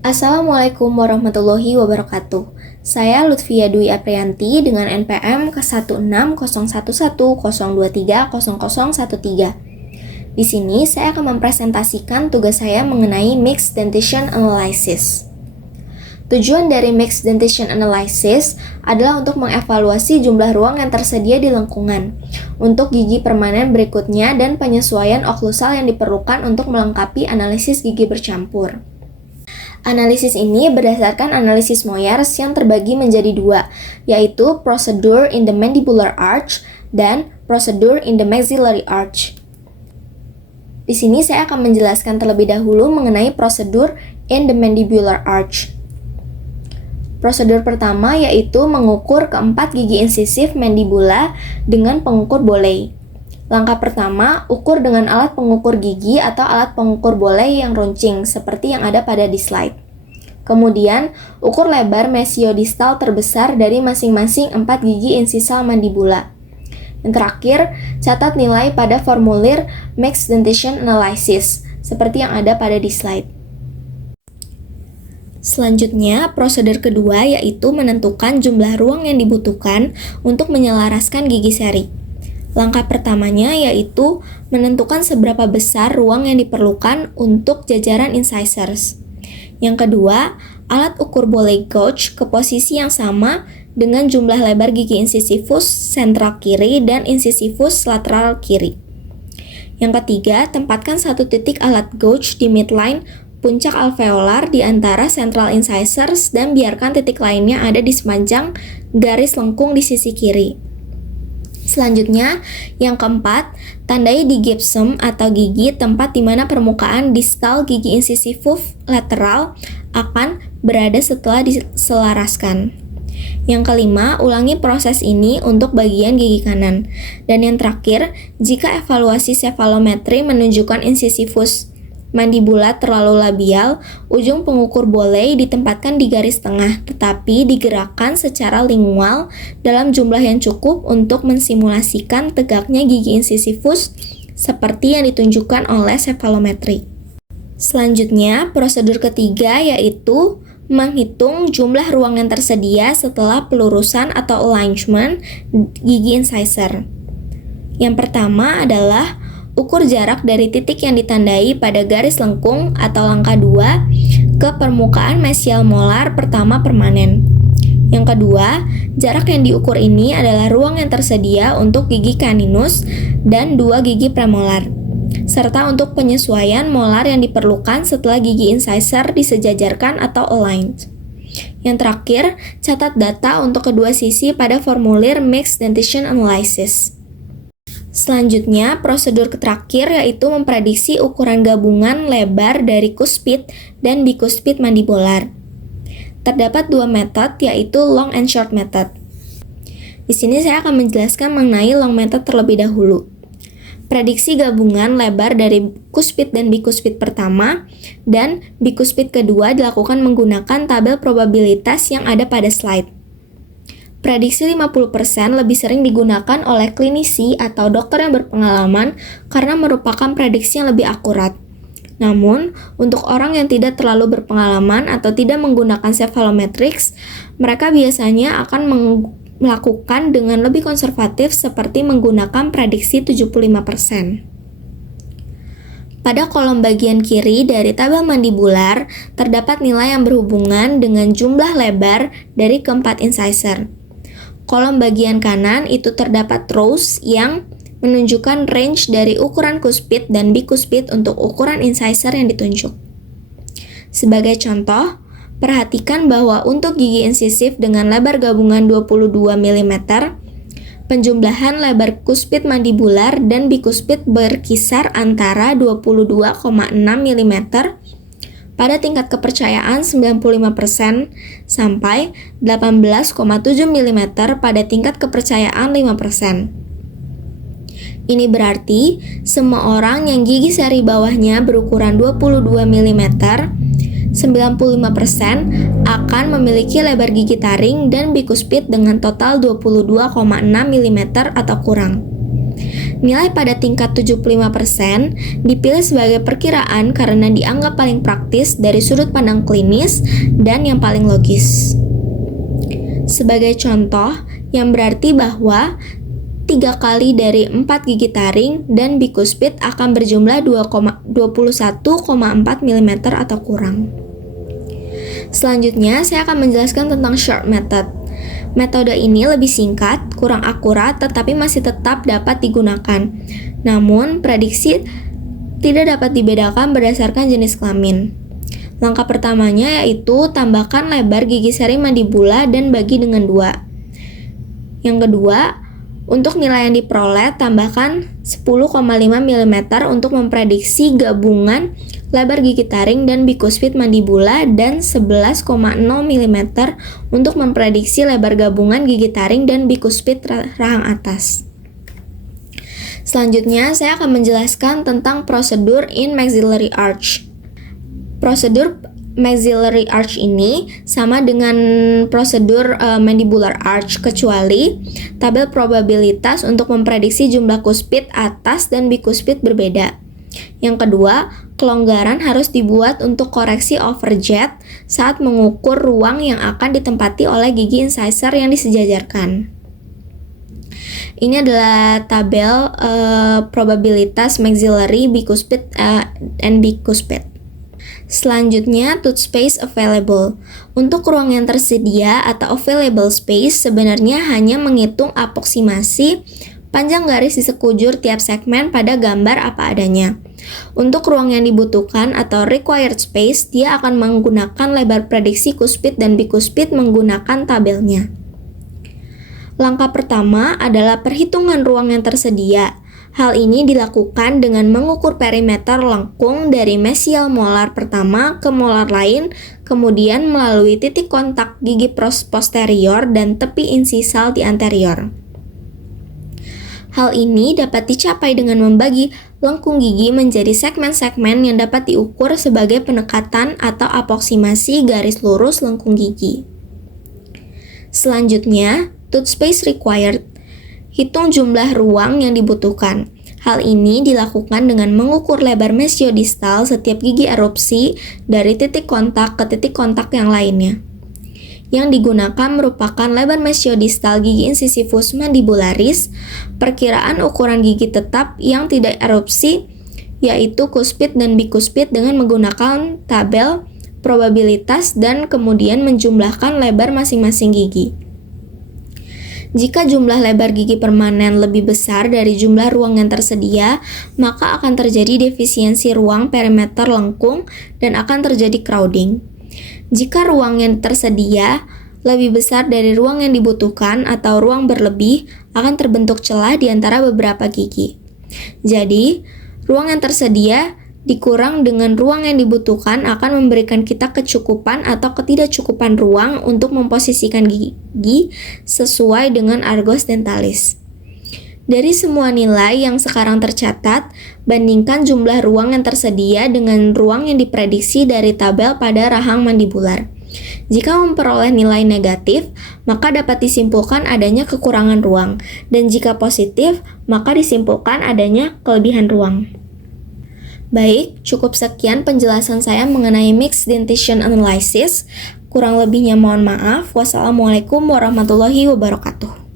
Assalamualaikum warahmatullahi wabarakatuh. Saya Lutfia Dwi Aprianti dengan NPM ke160110230013. Di sini saya akan mempresentasikan tugas saya mengenai Mixed Dentition Analysis. Tujuan dari Mixed Dentition Analysis adalah untuk mengevaluasi jumlah ruang yang tersedia di lengkungan untuk gigi permanen berikutnya dan penyesuaian oklusal yang diperlukan untuk melengkapi analisis gigi bercampur. Analisis ini berdasarkan analisis Moyers yang terbagi menjadi dua, yaitu Procedure in the Mandibular Arch dan Procedure in the Maxillary Arch. Di sini saya akan menjelaskan terlebih dahulu mengenai Procedure in the Mandibular Arch. Prosedur pertama yaitu mengukur keempat gigi insisif mandibula dengan pengukur Boley. Langkah pertama, ukur dengan alat pengukur gigi atau alat pengukur Boley yang runcing, seperti yang ada pada di slide. Kemudian, ukur lebar mesiodistal terbesar dari masing-masing 4 gigi insisal mandibula. Yang terakhir, catat nilai pada formulir Mixed Dentition Analysis, seperti yang ada pada di slide. Selanjutnya, prosedur kedua yaitu menentukan jumlah ruang yang dibutuhkan untuk menyelaraskan gigi seri. Langkah pertamanya yaitu menentukan seberapa besar ruang yang diperlukan untuk jajaran incisors. Yang kedua, alat ukur Boley gauge ke posisi yang sama dengan jumlah lebar gigi incisivus sentral kiri dan incisivus lateral kiri. Yang ketiga, tempatkan satu titik alat gauge di midline puncak alveolar di antara central incisors dan biarkan titik lainnya ada di sepanjang garis lengkung di sisi kiri. Selanjutnya, yang keempat, tandai di gypsum atau gigi tempat di mana permukaan distal gigi incisivus lateral akan berada setelah diselaraskan. Yang kelima, ulangi proses ini untuk bagian gigi kanan. Dan yang terakhir, jika evaluasi cephalometry menunjukkan incisivus mandibula terlalu labial, ujung pengukur Boley ditempatkan di garis tengah, tetapi digerakkan secara lingual dalam jumlah yang cukup untuk mensimulasikan tegaknya gigi incisivus seperti yang ditunjukkan oleh cephalometry. Selanjutnya, prosedur ketiga yaitu menghitung jumlah ruang yang tersedia setelah pelurusan atau alignment gigi incisor. Yang pertama adalah ukur jarak dari titik yang ditandai pada garis lengkung atau langkah 2 ke permukaan mesial molar pertama permanen. Yang kedua, jarak yang diukur ini adalah ruang yang tersedia untuk gigi caninus dan 2 gigi premolar, serta untuk penyesuaian molar yang diperlukan setelah gigi incisor disejajarkan atau aligned. Yang terakhir, catat data untuk kedua sisi pada formulir Mixed Dentition Analysis. Selanjutnya, prosedur terakhir yaitu memprediksi ukuran gabungan lebar dari cuspid dan bikuspid mandibular. Terdapat dua metode yaitu long and short method. Di sini saya akan menjelaskan mengenai long method terlebih dahulu. Prediksi gabungan lebar dari cuspid dan bikuspid pertama dan bikuspid kedua dilakukan menggunakan tabel probabilitas yang ada pada slide. Prediksi 50% lebih sering digunakan oleh klinisi atau dokter yang berpengalaman karena merupakan prediksi yang lebih akurat. Namun, untuk orang yang tidak terlalu berpengalaman atau tidak menggunakan cephalometrics, mereka biasanya akan melakukan dengan lebih konservatif seperti menggunakan prediksi 75%. Pada kolom bagian kiri dari tabel mandibular, terdapat nilai yang berhubungan dengan jumlah lebar dari keempat incisor. Kolom bagian kanan itu terdapat rows yang menunjukkan range dari ukuran cuspid dan bikuspid untuk ukuran incisor yang ditunjuk. Sebagai contoh, perhatikan bahwa untuk gigi insisif dengan lebar gabungan 22 mm, penjumlahan lebar cuspid mandibular dan bikuspid berkisar antara 22,6 mm pada tingkat kepercayaan 95% sampai 18,7 mm pada tingkat kepercayaan 5%. Ini berarti semua orang yang gigi seri bawahnya berukuran 22 mm, 95% akan memiliki lebar gigi taring dan bikuspid dengan total 22,6 mm atau kurang. Nilai pada tingkat 75% dipilih sebagai perkiraan karena dianggap paling praktis dari sudut pandang klinis dan yang paling logis. Sebagai contoh, yang berarti bahwa 3 kali dari 4 gigi taring dan bikuspid akan berjumlah 21,4 mm atau kurang. Selanjutnya, saya akan menjelaskan tentang short method. Metode ini lebih singkat, kurang akurat, tetapi masih tetap dapat digunakan. Namun, prediksi tidak dapat dibedakan berdasarkan jenis kelamin. Langkah pertamanya yaitu tambahkan lebar gigi seri mandibula dan bagi dengan 2. Yang kedua, untuk nilai yang diperoleh, tambahkan 10,5 mm untuk memprediksi gabungan lebar gigi taring dan bikuspid mandibula dan 11,0 mm untuk memprediksi lebar gabungan gigi taring dan bikuspid rahang atas. Selanjutnya, saya akan menjelaskan tentang prosedur in maxillary arch. Prosedur maxillary arch ini sama dengan prosedur mandibular arch, kecuali tabel probabilitas untuk memprediksi jumlah kuspid atas dan bikuspid berbeda. Yang kedua, kelonggaran harus dibuat untuk koreksi overjet saat mengukur ruang yang akan ditempati oleh gigi incisor yang disejajarkan. Ini adalah tabel probabilitas maxillary, bikuspid, and bikuspid. Selanjutnya, tooth space available. Untuk ruang yang tersedia atau available space sebenarnya hanya menghitung aproksimasi panjang garis di sekujur tiap segmen pada gambar apa adanya. Untuk ruang yang dibutuhkan atau required space, dia akan menggunakan lebar prediksi kuspid dan bikuspid menggunakan tabelnya. Langkah pertama adalah perhitungan ruang yang tersedia. Hal ini dilakukan dengan mengukur perimeter lengkung dari mesial molar pertama ke molar lain, kemudian melalui titik kontak gigi posterior dan tepi insisal di anterior. Hal ini dapat dicapai dengan membagi lengkung gigi menjadi segmen-segmen yang dapat diukur sebagai pendekatan atau aproksimasi garis lurus lengkung gigi. Selanjutnya, tooth space required. Hitung jumlah ruang yang dibutuhkan. Hal ini dilakukan dengan mengukur lebar mesiodistal setiap gigi erupsi dari titik kontak ke titik kontak yang lainnya. Yang digunakan merupakan lebar mesiodistal gigi incisivus mandibularis, perkiraan ukuran gigi tetap yang tidak erupsi, yaitu kuspid dan bikuspid dengan menggunakan tabel probabilitas dan kemudian menjumlahkan lebar masing-masing gigi. Jika jumlah lebar gigi permanen lebih besar dari jumlah ruang yang tersedia, maka akan terjadi defisiensi ruang perimeter lengkung dan akan terjadi crowding. Jika ruang yang tersedia lebih besar dari ruang yang dibutuhkan atau ruang berlebih, akan terbentuk celah di antara beberapa gigi. Jadi, ruang yang tersedia dikurang dengan ruang yang dibutuhkan akan memberikan kita kecukupan atau ketidakcukupan ruang untuk memposisikan gigi sesuai dengan argos dentalis. Dari semua nilai yang sekarang tercatat, bandingkan jumlah ruang yang tersedia dengan ruang yang diprediksi dari tabel pada rahang mandibular. Jika memperoleh nilai negatif, maka dapat disimpulkan adanya kekurangan ruang, dan jika positif, maka disimpulkan adanya kelebihan ruang. Baik, cukup sekian penjelasan saya mengenai Mixed Dentition Analysis. Kurang lebihnya mohon maaf. Wassalamualaikum warahmatullahi wabarakatuh.